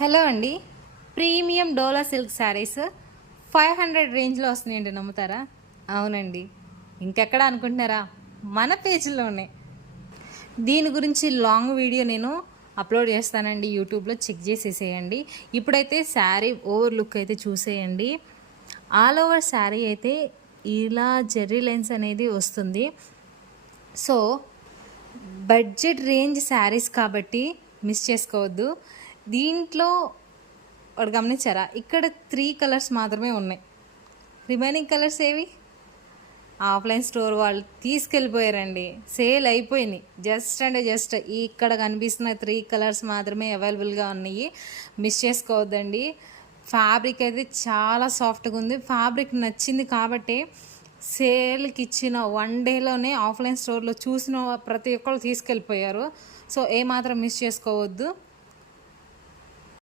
Hello అండి. Premium dola silk saris five hundred రేంజ్లో వస్తున్నాయండి నమ్ముతారా? అవునండి. ఇంకెక్కడ అనుకుంటున్నారా? మన పేజీలోనే దీని గురించి లాంగ్ వీడియో నేను అప్లోడ్ చేస్తానండి యూట్యూబ్లో చెక్ చేసేసేయండి. ఇప్పుడైతే శారీ ఓవర్ లుక్ అయితే చూసేయండి. ఆల్ ఓవర్ శారీ అయితే ఇలా జెర్రీ లైన్స్ అనేది వస్తుంది. సో బడ్జెట్ రేంజ్ శారీస్ కాబట్టి మిస్ చేసుకోవద్దు. దీంట్లో వాడు గమనించారా? ఇక్కడ త్రీ కలర్స్ మాత్రమే ఉన్నాయి. రిమైనింగ్ కలర్స్ ఏవి? ఆఫ్లైన్ స్టోర్ వాళ్ళు తీసుకెళ్ళిపోయారండి. సేల్ అయిపోయినాయి జస్ట్ అంటే జస్ట్ ఇక్కడ కనిపిస్తున్న త్రీ కలర్స్ మాత్రమే అవైలబుల్గా ఉన్నాయి. మిస్ చేసుకోవద్దండి. ఫ్యాబ్రిక్ అయితే చాలా సాఫ్ట్గా ఉంది. ఫ్యాబ్రిక్ నచ్చింది కాబట్టి సేల్కి ఇచ్చిన వన్ డేలోనే ఆఫ్లైన్ స్టోర్లో చూసిన ప్రతి ఒక్కరు తీసుకెళ్ళిపోయారు. సో ఏమాత్రం మిస్ చేసుకోవద్దు.